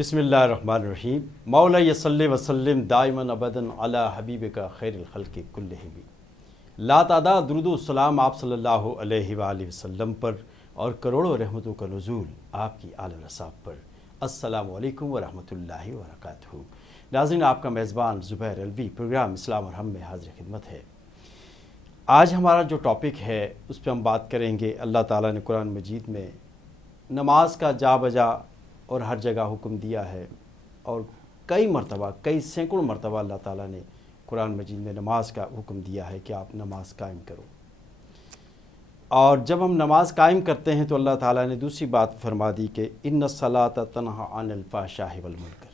بسم اللہ الرحمن الرحیم مولا یصلی وسلم دائما ابدا علی حبیبک خیر الخلق کلہم۔ لا تعداد درود و سلام آپ صلی اللہ علیہ وآلہ وسلم پر اور کروڑوں رحمتوں کا نزول آپ کی آل و اصحاب پر۔ السلام علیکم ورحمۃ اللہ وبرکاتہ۔ ناظرین، آپ کا میزبان زبیر الوی پروگرام اسلام اور ہم میں حاضر خدمت ہے۔ آج ہمارا جو ٹاپک ہے اس پہ ہم بات کریں گے۔ اللہ تعالیٰ نے قرآن مجید میں نماز کا جا بجا اور ہر جگہ حکم دیا ہے، اور کئی سینکڑوں مرتبہ اللہ تعالیٰ نے قرآن مجید میں نماز کا حکم دیا ہے کہ آپ نماز قائم کرو۔ اور جب ہم نماز قائم کرتے ہیں تو اللہ تعالیٰ نے دوسری بات فرما دی کہ ان الصلاۃ تنہی عن الفحشاء والمنکر،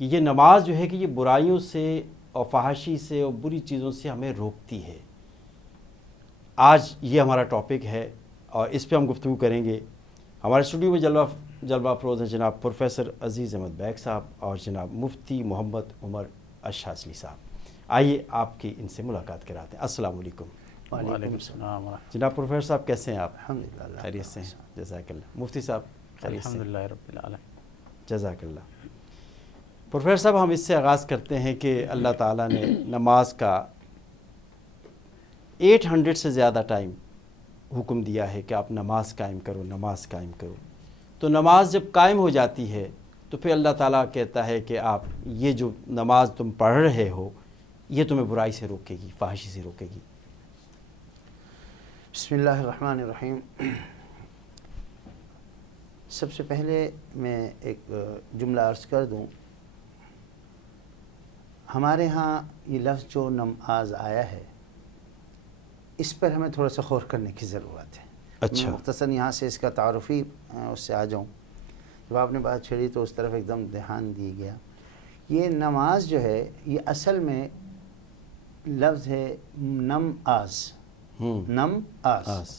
کہ یہ نماز جو ہے کہ یہ برائیوں سے اور فحاشی سے اور بری چیزوں سے ہمیں روکتی ہے۔ آج یہ ہمارا ٹاپک ہے اور اس پہ ہم گفتگو کریں گے۔ ہمارے اسٹوڈیو میں جلوہ افروز ہیں جناب پروفیسر عزیز احمد بیگ صاحب اور جناب مفتی محمد عمر الشاذلی صاحب۔ آئیے آپ کی ان سے ملاقات کراتے ہیں۔ السلام علیکم۔ وعلیکم السلام جناب پروفیسر صاحب کیسے ہیں آپ؟ الحمدللہ خیریت سے ہیں؟ جزاک اللہ۔ مفتی صاحب خیریت سے ہیں؟ الحمدللہ رب العالمین۔ جزاک اللہ۔ پروفیسر صاحب، ہم اس سے آغاز کرتے ہیں کہ اللہ تعالیٰ نے نماز کا 800 سے زیادہ ٹائم حکم دیا ہے کہ آپ نماز قائم کرو، نماز قائم کرو۔ تو نماز جب قائم ہو جاتی ہے تو پھر اللہ تعالیٰ کہتا ہے کہ آپ یہ جو نماز تم پڑھ رہے ہو یہ تمہیں برائی سے روکے گی، فحاشی سے روکے گی۔ بسم اللہ الرحمن الرحیم۔ سب سے پہلے میں ایک جملہ عرض کر دوں۔ ہمارے ہاں یہ لفظ جو نماز آیا ہے اس پر ہمیں تھوڑا سا غور کرنے کی ضرورت ہے۔ اچھا، میں مختصراً یہاں سے اس کا تعارفی اس سے آ جاؤں۔ جب آپ نے بات چھیڑی تو اس طرف ایک دم دھیان دیا گیا۔ یہ نماز جو ہے یہ اصل میں لفظ ہے نم آز۔ نم آز،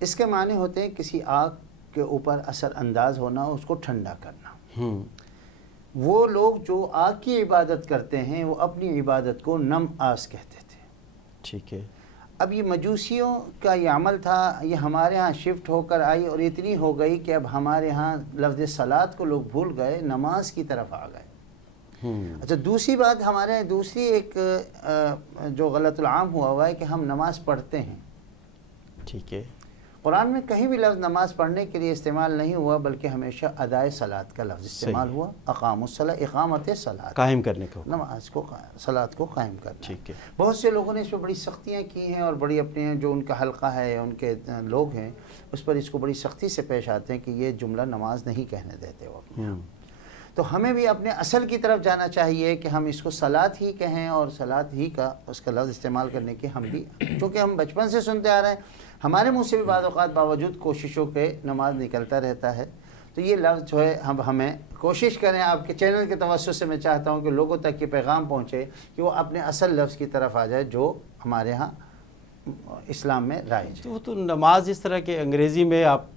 اس کے معنی ہوتے ہیں کسی آگ کے اوپر اثر انداز ہونا، اس کو ٹھنڈا کرنا۔ وہ لوگ جو آگ کی عبادت کرتے ہیں وہ اپنی عبادت کو نم آز کہتے تھے۔ ٹھیک ہے۔ اب یہ مجوسیوں کا یہ عمل تھا، یہ ہمارے ہاں شفٹ ہو کر آئی اور اتنی ہو گئی کہ اب ہمارے ہاں لفظ صلاۃ کو لوگ بھول گئے، نماز کی طرف آ گئے۔ اچھا، دوسری بات ہمارے دوسری ایک جو غلط العام ہوا ہے کہ ہم نماز پڑھتے ہیں۔ ٹھیک ہے۔ قرآن میں کہیں بھی لفظ نماز پڑھنے کے لیے استعمال نہیں ہوا، بلکہ ہمیشہ ادائے صلاۃ کا لفظ استعمال ہوا۔ اقاموا الصلاۃ، اقامت صلاۃ، قائم کرنے کو، نماز کو صلاۃ کو قائم کرنا۔ ٹھیک ہے۔ بہت سے لوگوں نے اس پہ بڑی سختیاں کی ہیں اور بڑی اپنے جو ان کا حلقہ ہے، ان کے لوگ ہیں، اس پر اس کو بڑی سختی سے پیش آتے ہیں کہ یہ جملہ نماز نہیں کہنے دیتے وہ اپنے یہاں۔ تو ہمیں بھی اپنے اصل کی طرف جانا چاہیے کہ ہم اس کو صلاۃ ہی کہیں اور صلاۃ ہی کا اس کا لفظ استعمال کرنے کی ہم بھی، چونکہ ہم بچپن سے سنتے آ رہے ہیں، ہمارے منہ سے بھی بعض اوقات باوجود کوششوں کے نماز نکلتا رہتا ہے۔ تو یہ لفظ جو ہے ہمیں کوشش کریں، آپ کے چینل کے توسط سے میں چاہتا ہوں کہ لوگوں تک یہ پیغام پہنچے کہ وہ اپنے اصل لفظ کی طرف آ جائے جو ہمارے ہاں اسلام میں رائج ہے۔ وہ تو نماز اس طرح کے انگریزی میں آپ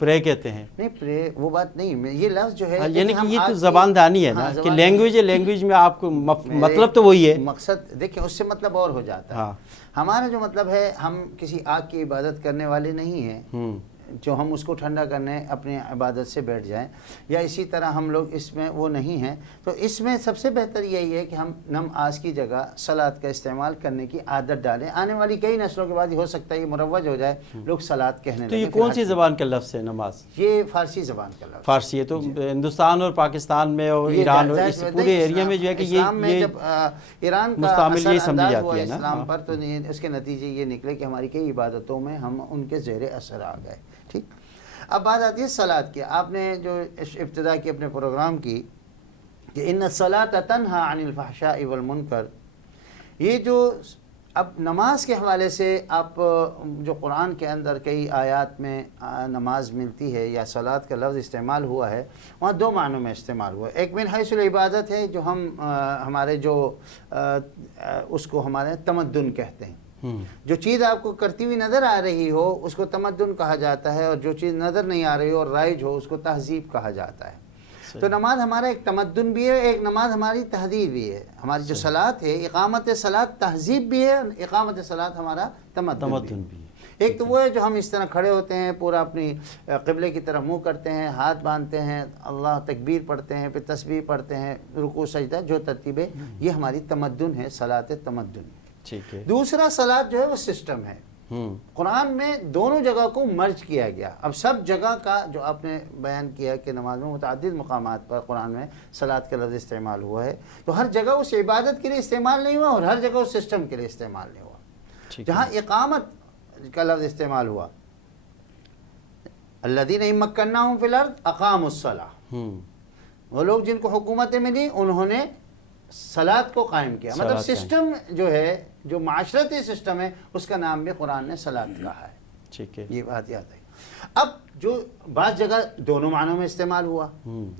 پرے کہتے ہیں۔ نہیں، پرے وہ بات نہیں، یہ لفظ جو ہے یعنی کہ یہ تو زبان دانی ہے نا، کہ لینگویج ہے، لینگویج میں آپ کو مطلب تو وہی ہے، مقصد دیکھیں اس سے مطلب اور ہو جاتا ہے۔ ہمارا جو مطلب ہے، ہم کسی آگ کی عبادت کرنے والے نہیں ہیں جو ہم اس کو ٹھنڈا کرنے اپنی عبادت سے بیٹھ جائیں، یا اسی طرح ہم لوگ اس میں وہ نہیں ہیں۔ تو اس میں سب سے بہتر یہی ہے کہ ہم نم آز کی جگہ صلاۃ کا استعمال کرنے کی عادت ڈالیں۔ آنے والی کئی نسلوں کے بعد ہو سکتا ہے یہ مروج ہو جائے، لوگ صلاۃ کہنے لگیں۔ تو یہ کون سی زبان کا لفظ ہے نماز؟ یہ فارسی زبان کا لفظ فارسی ہے۔ تو ہندوستان اور پاکستان میں اور ایران اور اس پورے ایریا میں جو ہے کہ یہ جب ایران کا مستعمل یہ اثر سمجھی انداز جاتی ہوا ہے نا اسلام پر، تو اس کے نتیجے یہ نکلے کہ ہماری کئی عبادتوں میں ہم ان کے زیر اثر آ گئے۔ ٹھیک، اب بات آتی ہے صلاۃ کی۔ آپ نے جو ابتدا کی اپنے پروگرام کی کہ ان الصلاۃ تنہی عن الفحشاء والمنکر، یہ جو اب نماز کے حوالے سے آپ جو قرآن کے اندر کئی آیات میں نماز ملتی ہے یا صلاۃ کا لفظ استعمال ہوا ہے، وہاں دو معنوں میں استعمال ہوا ہے۔ ایک من حیث العبادت ہے جو ہم ہمارے جو اس کو ہمارے تمدن کہتے ہیں۔ جو چیز آپ کو کرتی ہوئی نظر آ رہی ہو اس کو تمدن کہا جاتا ہے، اور جو چیز نظر نہیں آ رہی ہو اور رائج ہو اس کو تہذیب کہا جاتا ہے۔ تو نماز ہمارا ایک تمدن بھی ہے، ایک نماز ہماری تہذیب بھی ہے۔ ہماری جو صلاۃ ہے، اقامت صلاۃ تہذیب بھی ہے، اقامت صلاۃ ہمارا تمدن بھی ہے۔ ایک تو وہ ہے جو ہم اس طرح کھڑے ہوتے ہیں، پورا اپنی قبلے کی طرف منہ کرتے ہیں، ہاتھ باندھتے ہیں، اللہ تکبیر پڑھتے ہیں، پھر تسبیح پڑھتے ہیں، رکوع سجدہ جو ترتیب ہے، یہ ہماری تمدن ہے، صلاۃ تمدن۔ ٹھیک ہے۔ دوسرا صلاۃ جو ہے وہ سسٹم ہے۔ قرآن میں دونوں جگہ کو مرج کیا گیا۔ اب سب جگہ کا جو آپ نے بیان کیا کہ نماز میں متعدد مقامات پر قرآن میں صلاۃ کا لفظ استعمال ہوا ہے، تو ہر جگہ اس عبادت کے لیے استعمال نہیں ہوا اور ہر جگہ اس سسٹم کے لیے استعمال نہیں ہوا۔ جہاں اقامت کا لفظ استعمال ہوا، الذین ان مکناہم فی الارض اقاموا الصلاۃ، وہ لوگ جن کو حکومتیں ملی انہوں نے صلاۃ کو قائم کیا۔ مطلب سسٹم جو ہے، جو معاشرتی سسٹم ہے، اس کا نام بھی قرآن نے صلاۃ کہا ہے۔ ٹھیک ہے، یہ بات یاد ہے۔ اب جو بعض جگہ دونوں معنوں میں استعمال ہوا،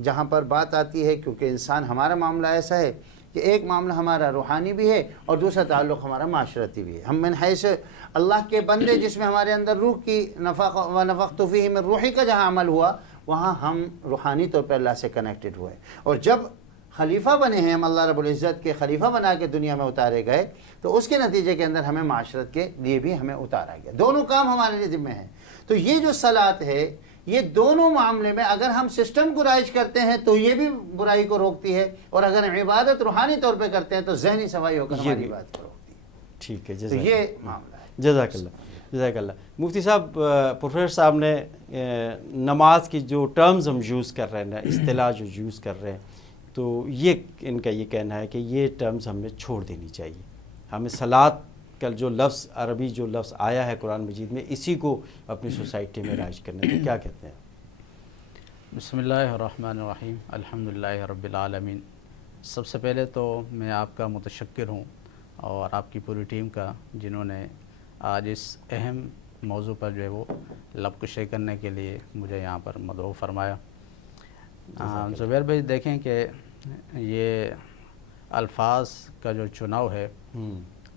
جہاں پر بات آتی ہے، کیونکہ انسان ہمارا معاملہ ایسا ہے کہ ایک معاملہ ہمارا روحانی بھی ہے اور دوسرا تعلق ہمارا معاشرتی بھی ہے۔ ہم من حیث اللہ کے بندے، جس میں ہمارے اندر روح کی ونفخت فیہ من روحی کا جہاں عمل ہوا، وہاں ہم روحانی طور پر اللہ سے کنیکٹڈ ہوئے، اور جب خلیفہ بنے ہیں ہم، اللہ رب العزت کے خلیفہ بنا کے دنیا میں اتارے گئے، تو اس کے نتیجے کے اندر ہمیں معاشرت کے لیے بھی ہمیں اتارا گیا۔ دونوں کام ہمارے لیے ذمہ ہیں۔ تو یہ جو صلاۃ ہے، یہ دونوں معاملے میں اگر ہم سسٹم کو رائج کرتے ہیں تو یہ بھی برائی کو روکتی ہے، اور اگر ہم عبادت روحانی طور پہ کرتے ہیں تو ذہنی صفائی ہو کر ہماری بات کو روکتی ہے۔ ٹھیک ہے، تو یہ معاملہ ہے۔ جزاک اللہ، جزاک اللہ۔ مفتی صاحب، پروفیسر صاحب نے نماز کی جو ٹرمز ہم یوز کر رہے ہیں، اصطلاح جو یوز کر رہے ہیں، تو یہ ان کا یہ کہنا ہے کہ یہ ٹرمز ہمیں چھوڑ دینی چاہیے، ہمیں صلاۃ کا جو لفظ عربی جو لفظ آیا ہے قرآن مجید میں، اسی کو اپنی سوسائٹی میں رائج کرنا ہے۔ کیا کہتے ہیں؟ بسم اللہ الرحمن الرحیم، الحمدللہ رب العالمین۔ سب سے پہلے تو میں آپ کا متشکر ہوں اور آپ کی پوری ٹیم کا، جنہوں نے آج اس اہم موضوع پر جو ہے وہ لب کشائی کرنے کے لیے مجھے یہاں پر مدعو فرمایا۔ زبیر بھائی، دیکھیں کہ یہ الفاظ کا جو چناؤ ہے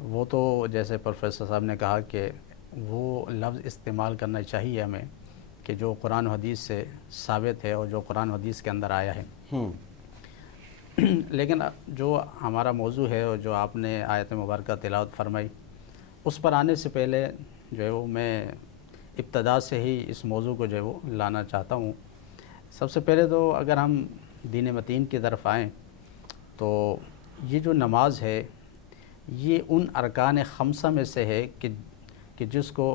وہ تو جیسے پروفیسر صاحب نے کہا کہ وہ لفظ استعمال کرنا چاہیے ہمیں کہ جو قرآن و حدیث سے ثابت ہے اور جو قرآن و حدیث کے اندر آیا ہے۔ لیکن جو ہمارا موضوع ہے اور جو آپ نے آیت مبارکہ تلاوت فرمائی، اس پر آنے سے پہلے جو ہے وہ میں ابتدا سے ہی اس موضوع کو جو ہے وہ لانا چاہتا ہوں۔ سب سے پہلے تو اگر ہم دین متین کی طرف آئیں تو یہ جو نماز ہے یہ ان ارکان خمسہ میں سے ہے کہ جس کو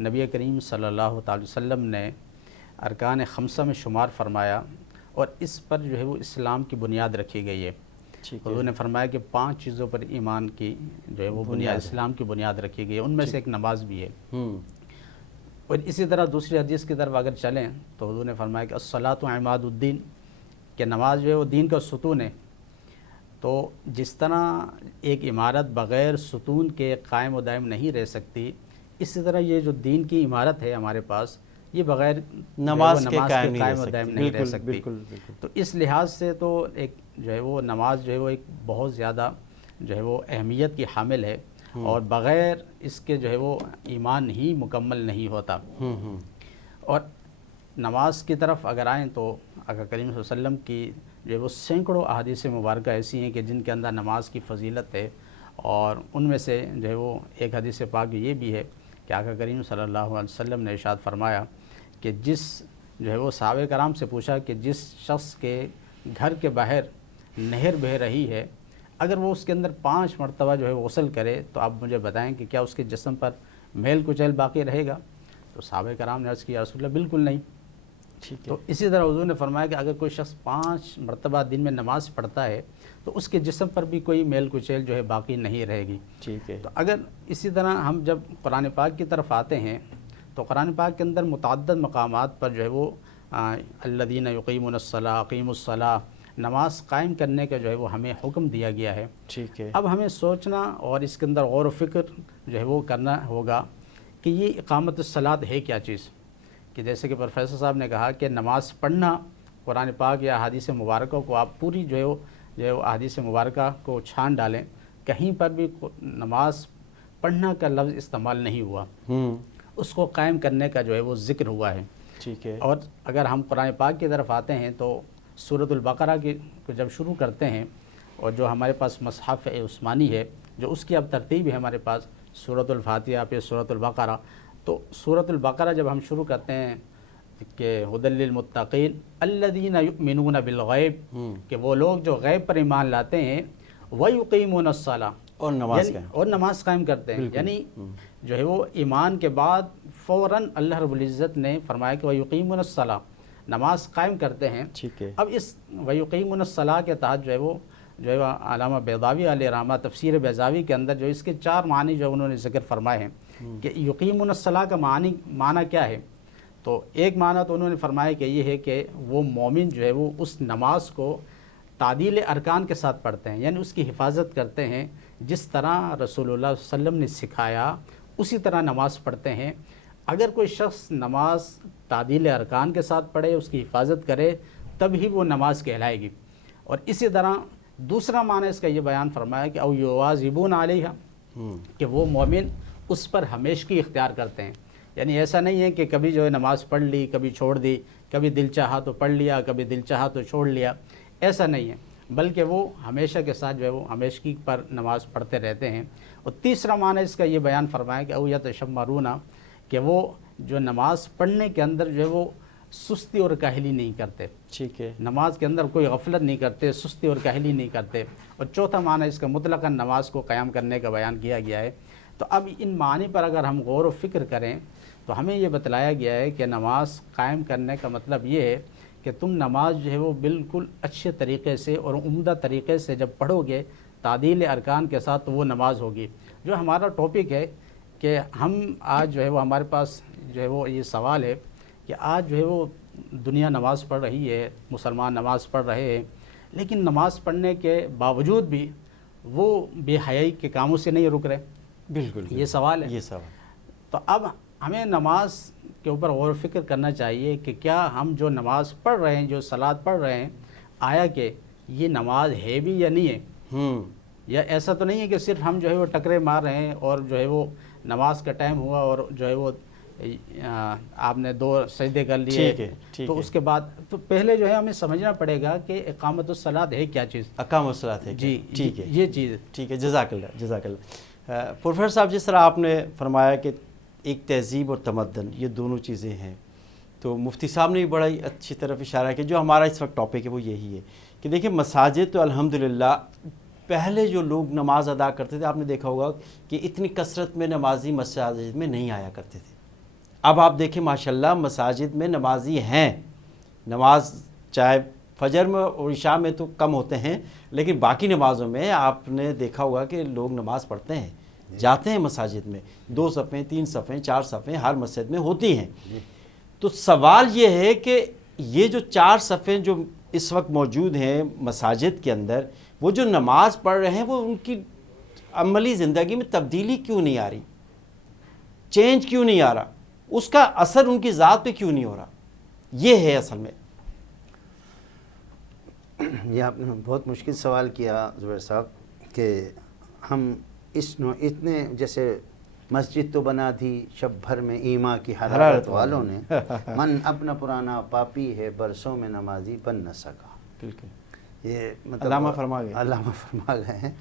نبی کریم صلی اللہ تعالی وسلم نے ارکان خمسہ میں شمار فرمایا، اور اس پر جو ہے وہ اسلام کی بنیاد رکھی گئی ہے۔ حضور نے فرمایا کہ 5 چیزوں پر ایمان کی جو ہے وہ بنیاد، اسلام کی بنیاد رکھی گئی ہے، ان میں سے ایک نماز بھی ہے۔ اور اسی طرح دوسری حدیث کی طرف اگر چلیں تو حضور نے فرمایا کہ الصلاۃ عماد الدین، کہ نماز جو ہے وہ دین کا ستون ہے۔ تو جس طرح ایک عمارت بغیر ستون کے قائم و دائم نہیں رہ سکتی، اسی طرح یہ جو دین کی عمارت ہے ہمارے پاس، یہ بغیر نماز کے قائم و دائم نہیں رہ سکتی۔ بالکل۔ تو اس لحاظ سے تو ایک جو ہے وہ نماز جو ہے وہ ایک بہت زیادہ جو ہے وہ اہمیت کی حامل ہے، اور بغیر اس کے جو ہے وہ ایمان ہی مکمل نہیں ہوتا۔ اور نماز کی طرف اگر آئیں تو آقا کریم صلی اللہ علیہ وسلم کی جو ہے وہ سینکڑوں احادیث مبارکہ ایسی ہیں کہ جن کے اندر نماز کی فضیلت ہے، اور ان میں سے جو ہے وہ ایک حدیث پاک یہ بھی ہے کہ آقا کریم صلی اللہ علیہ وسلم نے ارشاد فرمایا کہ جس جو ہے وہ صحابہ کرام سے پوچھا کہ جس شخص کے گھر کے باہر نہر بہہ رہی ہے، اگر وہ اس کے اندر 5 مرتبہ جو ہے غسل کرے تو آپ مجھے بتائیں کہ کیا اس کے جسم پر میل کچیل باقی رہے گا؟ تو صحابہ کرام نے عرض کیا رسول اللہ بالکل نہیں۔ تو اسی طرح حضور نے فرمایا کہ اگر کوئی شخص 5 مرتبہ دن میں نماز پڑھتا ہے تو اس کے جسم پر بھی کوئی میل کچیل جو ہے باقی نہیں رہے گی۔ ٹھیک ہے۔ تو اگر اسی طرح ہم جب قرآن پاک کی طرف آتے ہیں تو قرآن پاک کے اندر متعدد مقامات پر جو ہے وہ الذین یقیمون الصلاۃ اقیموا الصلاۃ، نماز قائم کرنے کا جو ہے وہ ہمیں حکم دیا گیا ہے۔ ٹھیک ہے۔ اب ہمیں سوچنا اور اس کے اندر غور و فکر جو ہے وہ کرنا ہوگا کہ یہ اقامت الصلاۃ ہے کیا چیز، کہ جیسے کہ پروفیسر صاحب نے کہا کہ نماز پڑھنا، قرآن پاک یا احادیث مبارکہ کو آپ پوری جو ہے وہ احادیث مبارکہ کو چھان ڈالیں، کہیں پر بھی نماز پڑھنا کا لفظ استعمال نہیں ہوا، اس کو قائم کرنے کا جو ہے وہ ذکر ہوا ہے۔ ٹھیک ہے۔ اور اگر ہم قرآن پاک کی طرف آتے ہیں تو سورۃ البقرہ کو جب شروع کرتے ہیں، اور جو ہمارے پاس مصحف عثمانی ہے، جو اس کی اب ترتیب ہے ہمارے پاس سورۃ الفاتحہ پہ سورۃ البقرہ، تو سورۃ البقرہ جب ہم شروع کرتے ہیں کہ ھدی للمتقین الذین یؤمنون بالغیب، کہ وہ لوگ جو غیب پر ایمان لاتے ہیں، ویقیمون الصلاۃ، اور نماز قائم، اور نماز قائم کرتے ہیں، یعنی جو ہے وہ ایمان کے بعد فوراً اللہ رب العزت نے فرمایا کہ ویقیمون الصلاۃ، نماز قائم کرتے ہیں۔ ٹھیک ہے، اب اس ویقیمون الصلاۃ کے تحت جو ہے وہ علامہ بیضاوی علیہ رحمہ تفسیر بیضاوی کے اندر جو اس کے 4 معنی جو انہوں نے ذکر فرمائے ہیں کہ یقیمون الصلاۃ کا معنی کیا ہے، تو ایک معنی تو انہوں نے فرمایا کہ یہ ہے کہ وہ مومن جو ہے وہ اس نماز کو تعدیل ارکان کے ساتھ پڑھتے ہیں، یعنی اس کی حفاظت کرتے ہیں، جس طرح رسول اللہ صلی اللہ علیہ وسلم نے سکھایا اسی طرح نماز پڑھتے ہیں۔ اگر کوئی شخص نماز تعدیل ارکان کے ساتھ پڑھے، اس کی حفاظت کرے، تب ہی وہ نماز کہلائے گی۔ اور اسی طرح دوسرا معنی اس کا یہ بیان فرمایا کہ او یواظبون علیہا، کہ وہ مومن اس پر ہمیشگی اختیار کرتے ہیں، یعنی ایسا نہیں ہے کہ کبھی جو ہے نماز پڑھ لی کبھی چھوڑ دی، کبھی دل چاہا تو پڑھ لیا کبھی دل چاہا تو چھوڑ لیا، ایسا نہیں ہے، بلکہ وہ ہمیشہ کے ساتھ جو ہے وہ ہمیشگی پر نماز پڑھتے رہتے ہیں۔ اور تیسرا معنی اس کا یہ بیان فرمایا کہ او یتشمرون، کہ وہ جو نماز پڑھنے کے اندر جو ہے وہ سستی اور کاہلی نہیں کرتے، ٹھیک ہے، نماز کے اندر کوئی غفلت نہیں کرتے، سستی اور کاہلی نہیں کرتے۔ اور چوتھا معنی اس کا مطلقاً نماز کو قیام کرنے کا بیان کیا گیا ہے۔ تو اب ان معنی پر اگر ہم غور و فکر کریں تو ہمیں یہ بتلایا گیا ہے کہ نماز قائم کرنے کا مطلب یہ ہے کہ تم نماز جو ہے وہ بالکل اچھے طریقے سے اور عمدہ طریقے سے جب پڑھو گے تعدیل ارکان کے ساتھ، تو وہ نماز ہوگی۔ جو ہمارا ٹاپک ہے کہ ہم آج جو ہے وہ ہمارے پاس جو ہے وہ یہ سوال ہے کہ آج جو ہے وہ دنیا نماز پڑھ رہی ہے، مسلمان نماز پڑھ رہے ہیں، لیکن نماز پڑھنے کے باوجود بھی وہ بے حیائی کے کاموں سے نہیں رک رہے۔ بالکل یہ سوال ہے۔ یہ سوال، تو اب ہمیں نماز کے اوپر غور و فکر کرنا چاہیے کہ کیا ہم جو نماز پڑھ رہے ہیں، جو صلاۃ پڑھ رہے ہیں، آیا کہ یہ نماز ہے بھی یا نہیں ہے؟ یا ایسا تو نہیں ہے کہ صرف ہم جو ہے وہ ٹکرے مار رہے ہیں اور جو ہے وہ نماز کا ٹائم ہوا اور جو ہے وہ آپ نے 2 سجدے کر لیے، ٹھیک ہے، تو اس کے بعد تو پہلے جو ہے ہمیں سمجھنا پڑے گا کہ اقامت الصلاۃ ہے کیا چیز۔ اقامت الصلاۃ ہے، جی ٹھیک ہے، یہ چیز، ٹھیک ہے، جزاک اللہ، جزاک اللہ۔ پروفیسر صاحب، جس طرح آپ نے فرمایا کہ ایک تہذیب اور تمدن، یہ دونوں چیزیں ہیں، تو مفتی صاحب نے بھی بڑا ہی اچھی طرف اشارہ کیا۔ جو ہمارا اس وقت ٹاپک ہے وہ یہی ہے کہ دیکھیں مساجد تو الحمدللہ پہلے جو لوگ نماز ادا کرتے تھے، آپ نے دیکھا ہوگا کہ اتنی کثرت میں نمازی مساجد میں نہیں آیا کرتے تھے۔ اب آپ دیکھیں ماشاءاللہ مساجد میں نمازی ہیں، نماز چاہے فجر میں اور عشاء میں تو کم ہوتے ہیں، لیکن باقی نمازوں میں آپ نے دیکھا ہوگا کہ لوگ نماز پڑھتے ہیں، جاتے ہیں مساجد میں، 2 صفیں 3 صفیں 4 صفیں ہر مسجد میں ہوتی ہیں۔ تو سوال یہ ہے کہ یہ جو 4 صفیں جو اس وقت موجود ہیں مساجد کے اندر، وہ جو نماز پڑھ رہے ہیں، وہ ان کی عملی زندگی میں تبدیلی کیوں نہیں آ رہی، چینج کیوں نہیں آ رہا، اس کا اثر ان کی ذات پہ کیوں نہیں ہو رہا؟ یہ ہے اصل میں۔ یہ آپ نے بہت مشکل سوال کیا زبیر صاحب کہ ہم اتنے جیسے مسجد تو بنا دی شب بھر میں ایما کی حرارت والوں نے، من اپنا پرانا پاپی ہے برسوں میں نمازی بن نہ سکا۔ بالکل، یہ مطلب علامہ فرما گئے، علامہ فرما گئے ہیں۔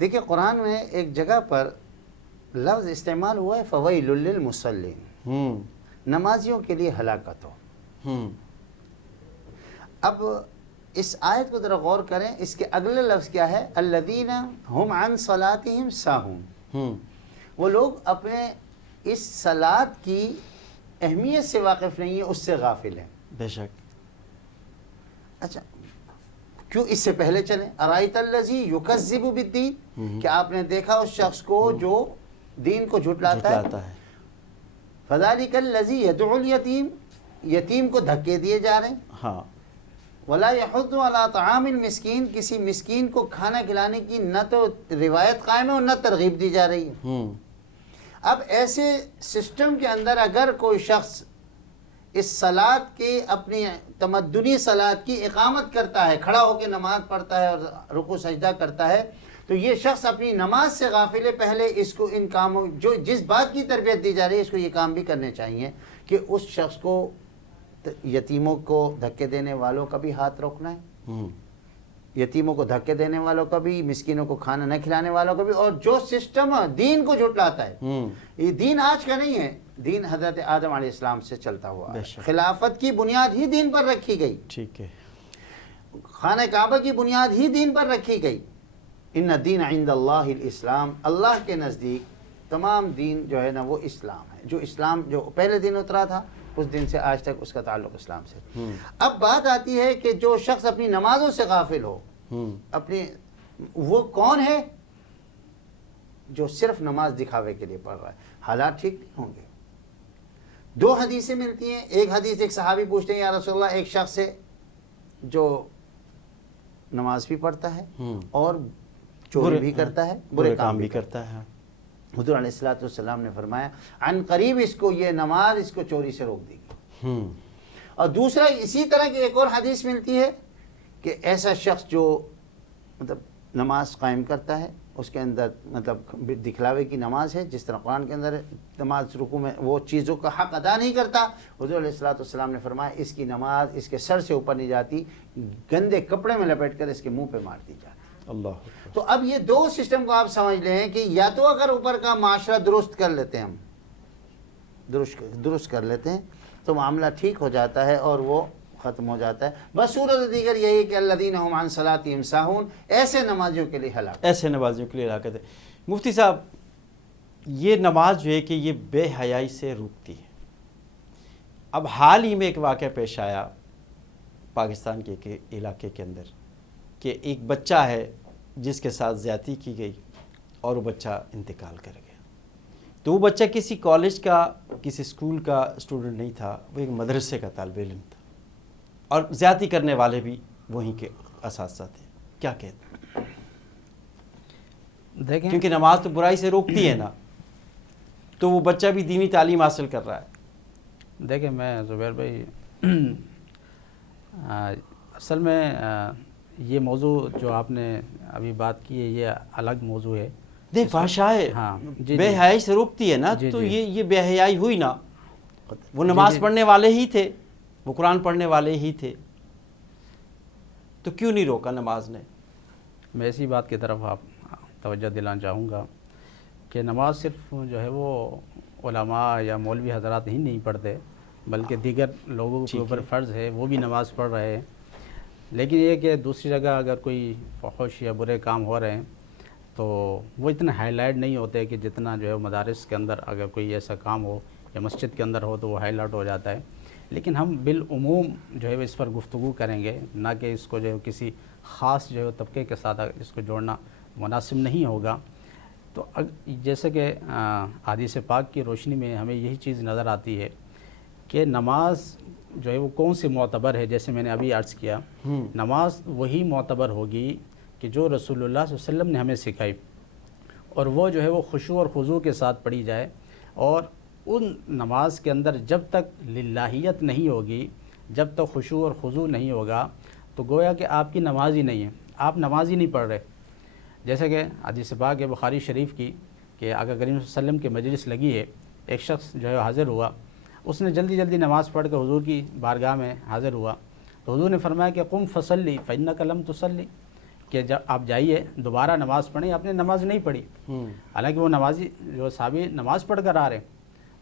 دیکھیں قرآن میں ایک جگہ پر لفظ استعمال ہوا ہے فویل للمصلین، نمازیوں کے لیے ہلاکت ہو۔ اب اس آیت کو ذرا غور کریں، اس کے اگلے لفظ کیا ہے؟ الذین ہم عن صلاتہم ساہون، وہ لوگ اپنے اس صلاۃ کی اہمیت سے واقف نہیں ہیں، اس سے غافل ہیں۔ بے شک۔ اچھا، کیوں اس سے پہلے چلیں؟ ارائیت الذی یکذب بالدین، کہ آپ نے دیکھا اس شخص کو جو دین کو جھٹلاتا ہے؟ فذلک الذی یدعو الیتیم، یتیم کو دھکے دیے جا رہے ہیں۔ ہاں، ولا یحض علی طعام المسکین، کسی مسکین کو کھانا کھلانے کی نہ تو روایت قائم ہے اور نہ ترغیب دی جا رہی ہے۔ اب ایسے سسٹم کے اندر اگر کوئی شخص اس صلاۃ کے اپنی تمدنی صلاۃ کی اقامت کرتا ہے، کھڑا ہو کے نماز پڑھتا ہے اور رکوع سجدہ کرتا ہے، تو یہ شخص اپنی نماز سے غافل ہے۔ پہلے اس کو ان کاموں، جو جس بات کی تربیت دی جا رہی ہے، اس کو یہ کام بھی کرنے چاہیے کہ اس شخص کو یتیموں کو دھکے دینے والوں کا بھی ہاتھ روکنا ہے، یتیموں کو دھکے دینے والوں کا بھی، مسکینوں کو کھانا نہ کھلانے والوں کا بھی، اور جو سسٹم دین کو جھٹلاتا ہے، یہ دین آج کا نہیں ہے، دین حضرت آدم علیہ السلام سے چلتا ہوا بے ہے. شک. خلافت کی بنیاد ہی دین پر رکھی گئی, ٹھیک ہے. خانہ کعبہ کی بنیاد ہی دین پر رکھی گئی. ان الدین عند اللہ الاسلام, اللہ کے نزدیک تمام دین جو ہے نا وہ اسلام ہے. جو اسلام جو پہلے دن اترا تھا اس دن سے آج تک اس کا تعلق اسلام سے. اب بات آتی ہے کہ جو شخص اپنی نمازوں سے غافل ہو, اپنی وہ کون ہے؟ جو صرف نماز دکھاوے کے لیے پڑھ رہا ہے. حالات ٹھیک نہیں ہوں گے. دو حدیثیں ملتی ہیں. ایک حدیث ایک صحابی پوچھتے ہیں یا رسول اللہ, ایک شخص ہے جو نماز بھی پڑھتا ہے اور چوری بھی کرتا ہے, برے کام بھی کرتا ہے. حضور علیہ الصلوۃ والسلام نے فرمایا عن قریب اس کو یہ نماز اس کو چوری سے روک دے گی. اور دوسرا اسی طرح کی ایک اور حدیث ملتی ہے کہ ایسا شخص جو مطلب نماز قائم کرتا ہے, اس کے اندر مطلب دکھلاوے کی نماز ہے, جس طرح قرآن کے اندر نماز رکوع میں وہ چیزوں کا حق ادا نہیں کرتا. حضور علیہ الصلوۃ والسلام نے فرمایا اس کی نماز اس کے سر سے اوپر نہیں جاتی, گندے کپڑے میں لپیٹ کر اس کے منہ پہ مار دی جاتی. اللہ. تو اب یہ دو سسٹم کو آپ سمجھ لیں کہ یا تو اگر اوپر کا معاشرہ درست کر لیتے ہیں, ہم درست کر لیتے ہیں تو معاملہ ٹھیک ہو جاتا ہے اور وہ ختم ہو جاتا ہے. بس صورت دیگر یہی کہ الذین هم عن صلاتهم ساہون, ایسے نمازیوں کے لیے ہلاک, ایسے نمازیوں کے لیے ہلاکت ہے. مفتی صاحب, یہ نماز جو ہے کہ یہ بے حیائی سے روکتی ہے. اب حال ہی میں ایک واقعہ پیش آیا پاکستان کے ایک علاقے کے اندر کہ ایک بچہ ہے جس کے ساتھ زیادتی کی گئی اور وہ بچہ انتقال کر گیا. تو وہ بچہ کسی کالج کا کسی اسکول کا اسٹوڈنٹ نہیں تھا, وہ ایک مدرسے کا طالب علم تھا, اور زیادتی کرنے والے بھی وہیں کے اساتذہ تھے. کیا کہتے ہیں؟ دیکھیں کیونکہ نماز تو برائی سے روکتی ہے نا, تو وہ بچہ بھی دینی تعلیم حاصل کر رہا ہے. دیکھیں میں زبیر بھائی, اصل میں یہ موضوع جو آپ نے ابھی بات کی ہے یہ الگ موضوع ہے. دیکھ فحشاء ہاں جی بے حیائی سے روکتی ہے نا, تو یہ بے حیائی ہوئی نا. وہ نماز پڑھنے والے ہی تھے, وہ قرآن پڑھنے والے ہی تھے, تو کیوں نہیں روکا نماز نے؟ میں اسی بات کی طرف آپ توجہ دلانا چاہوں گا کہ نماز صرف جو ہے وہ علماء یا مولوی حضرات ہی نہیں پڑھتے, بلکہ دیگر لوگوں کے اوپر فرض ہے, وہ بھی نماز پڑھ رہے ہیں. لیکن یہ کہ دوسری جگہ اگر کوئی فحش یا برے کام ہو رہے ہیں تو وہ اتنا ہائی لائٹ نہیں ہوتے کہ جتنا جو ہے مدارس کے اندر اگر کوئی ایسا کام ہو یا مسجد کے اندر ہو تو وہ ہائی لائٹ ہو جاتا ہے. لیکن ہم بالعموم جو ہے اس پر گفتگو کریں گے, نہ کہ اس کو جو ہے کسی خاص جو ہے طبقے کے ساتھ اس کو جوڑنا مناسب نہیں ہوگا. تو جیسے کہ حدیث پاک کی روشنی میں ہمیں یہی چیز نظر آتی ہے کہ نماز جو ہے وہ کون سی معتبر ہے. جیسے میں نے ابھی عرض کیا, نماز وہی معتبر ہوگی کہ جو رسول اللہ صلی اللہ علیہ وسلم نے ہمیں سکھائی, اور وہ جو ہے وہ خشوع اور خضوع کے ساتھ پڑھی جائے. اور ان نماز کے اندر جب تک للہیت نہیں ہوگی, جب تک خشوع اور خضوع نہیں ہوگا, تو گویا کہ آپ کی نماز ہی نہیں ہے, آپ نماز ہی نہیں پڑھ رہے. جیسے کہ حدیث پاک ہے بخاری شریف کی کہ آقا کریم صلی اللہ علیہ وسلم کی مجلس لگی ہے, ایک شخص جو ہے حاضر ہوا, اس نے جلدی جلدی نماز پڑھ کر حضور کی بارگاہ میں حاضر ہوا. تو حضور نے فرمایا کہ قم فصلی فإنک لم تصلی, کہ جب آپ جائیے دوبارہ نماز پڑھیں, آپ نے نماز نہیں پڑھی. حالانکہ وہ نمازی جو صحابی نماز پڑھ کر آ رہے ہیں,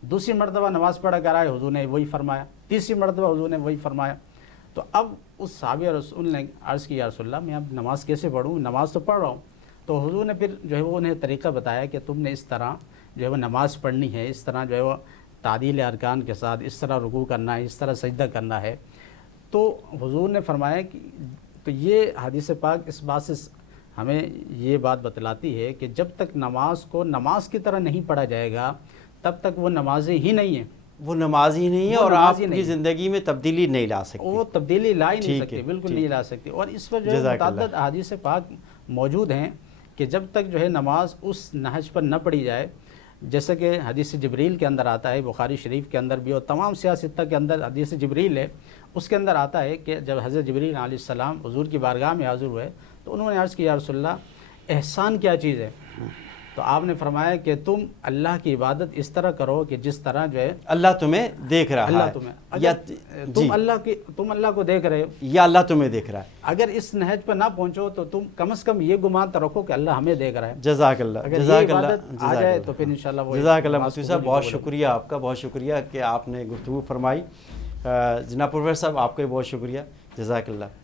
دوسری مرتبہ نماز پڑھ کر آئے, حضور نے وہی فرمایا, تیسری مرتبہ حضور نے وہی فرمایا. تو اب اس صحابی رسول نے عرض کی یا رسول اللہ میں اب نماز کیسے پڑھوں, نماز تو پڑھ رہا ہوں. تو حضور نے پھر جو ہے وہ انہیں طریقہ بتایا کہ تم نے اس طرح جو ہے وہ نماز پڑھنی ہے, اس طرح جو ہے وہ تعدیل ارکان کے ساتھ اس طرح رکوع کرنا ہے, اس طرح سجدہ کرنا ہے. تو حضور نے فرمایا کہ تو یہ حدیث پاک اس بات سے ہمیں یہ بات بتلاتی ہے کہ جب تک نماز کو نماز کی طرح نہیں پڑھا جائے گا تب تک وہ نمازیں ہی نہیں ہیں, وہ نماز ہی نہیں ہے, اور آپ کی زندگی میں تبدیلی نہیں لا سکتے. وہ تبدیلی لا ہی نہیں سکتے, بالکل نہیں لا سکتے. اور اس پر جو ہے متعدد احادیث پاک موجود ہیں کہ جب تک جو ہے نماز اس نہج پر نہ پڑھی جائے, جیسے کہ حدیث جبریل کے اندر آتا ہے, بخاری شریف کے اندر بھی اور تمام سیاستہ کے اندر حدیث جبریل ہے, اس کے اندر آتا ہے کہ جب حضرت جبریل علیہ السلام حضور کی بارگاہ میں حاضر ہوئے تو انہوں نے عرض کیا یا رسول اللہ احسان کیا چیز ہے. تو آپ نے فرمایا کہ تم اللہ کی عبادت اس طرح کرو کہ جس طرح جو ہے اللہ تمہیں دیکھ رہا اللہ ہے، تمہیں یا تم اللہ کو دیکھ رہے ہو، یا اللہ تمہیں دیکھ رہا ہے. اگر اس نہج پر نہ پہنچو تو تم کم از کم یہ گمان تو رکھو کہ اللہ ہمیں دیکھ رہا ہے. جزاک اللہ، اگر یہ جزاک اللہ، عبادت آ جائے تو پھر انشاءاللہ وہ جزاک اللہ نماز مفتی صاحب، قبول بہت ہی قبول شکریہ آپ کا، بہت شکریہ کہ آپ نے گفتگو فرمائی. جناب پروفیسر صاحب آپ کا بھی بہت شکریہ، جزاک اللہ.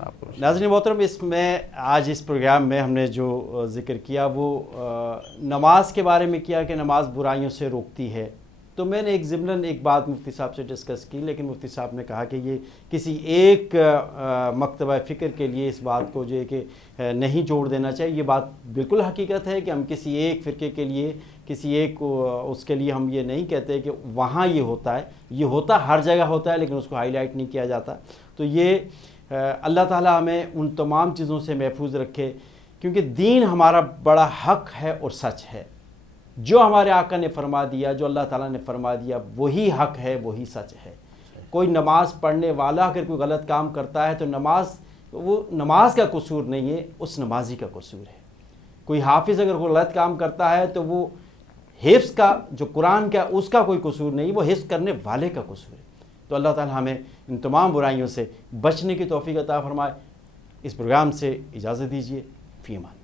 آپ کو. ناظرین محترم، اس میں آج اس پروگرام میں ہم نے جو ذکر کیا وہ نماز کے بارے میں کیا کہ نماز برائیوں سے روکتی ہے. تو میں نے ضمناً ایک بات مفتی صاحب سے ڈسکس کی، لیکن مفتی صاحب نے کہا کہ یہ کسی ایک مکتبہ فکر کے لیے اس بات کو جو ہے کہ نہیں جوڑ دینا چاہیے. یہ بات بالکل حقیقت ہے کہ ہم کسی ایک فرقے کے لیے، کسی ایک اس کے لیے ہم یہ نہیں کہتے کہ وہاں یہ ہوتا ہے، یہ ہوتا ہر جگہ ہوتا ہے لیکن اس کو ہائی لائٹ نہیں کیا جاتا. تو یہ اللہ تعالیٰ ہمیں ان تمام چیزوں سے محفوظ رکھے، کیونکہ دین ہمارا بڑا حق ہے اور سچ ہے. جو ہمارے آقا نے فرما دیا، جو اللہ تعالیٰ نے فرما دیا، وہی حق ہے، وہی سچ ہے. کوئی نماز پڑھنے والا اگر کوئی غلط کام کرتا ہے تو وہ نماز کا قصور نہیں ہے، اس نمازی کا قصور ہے. کوئی حافظ اگر غلط کام کرتا ہے تو وہ حفظ کا، جو قرآن کا، اس کا کوئی قصور نہیں، وہ حفظ کرنے والے کا قصور ہے. تو اللہ تعالیٰ ہمیں ان تمام برائیوں سے بچنے کی توفیق عطا فرمائے. اس پروگرام سے اجازت دیجیے. فی امان.